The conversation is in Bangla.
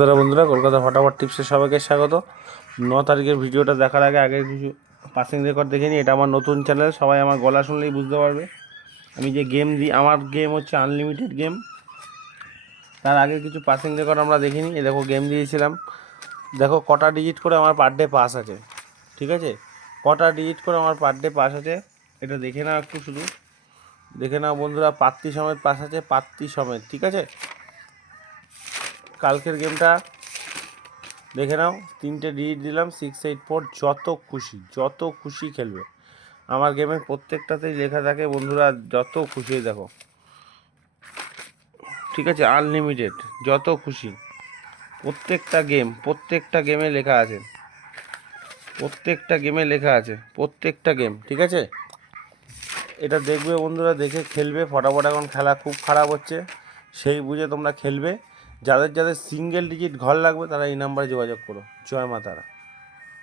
দাদা বন্ধুরা, কলকাতা ফটাফট টিপসে সবাইকে স্বাগত। 9 তারিখের ভিডিওটা দেখার আগে কিছু পাসিং রেকর্ড দেখে নিই। এটা আমার নতুন চ্যানেল, সবাই আমার গলা শুনলেই বুঝতে পারবে। আমি যে গেম দিই, আমার গেম হচ্ছে আনলিমিটেড গেম। তার আগে কিছু পাসিং রেকর্ড আমরা দেখিনি। এ দেখো, গেম দিয়েছিলাম, দেখো কটা ডিজিট করে আমার পার ডে পাস আছে। ঠিক আছে, কটা ডিজিট করে আমার পার ডে পাস আছে এটা দেখে নাও, একটু শুধু দেখে নাও বন্ধুরা। পাত্তি সমেত পাস আছে, পাত্তি সমেত। ঠিক আছে, কালকের গেমটা দেখে নাও, 3টে ডিজিট দিলাম 684। যত খুশি খেলবে। আমার গেমের প্রত্যেকটাতেই লেখা থাকে বন্ধুরা, যত খুশি। দেখো, ঠিক আছে, আনলিমিটেড, যত খুশি। প্রত্যেকটা গেমে লেখা আছে, প্রত্যেকটা গেম। ঠিক আছে, এটা দেখবে বন্ধুরা, দেখে খেলবে ফটাফট। এখন খেলা খুব খারাপ হচ্ছে, সেই বুঝে তোমরা খেলবে। যাদের সিঙ্গেল ডিজিট ঘর লাগবে তারা এই নাম্বারে যোগাযোগ করো। জয় মা তারা।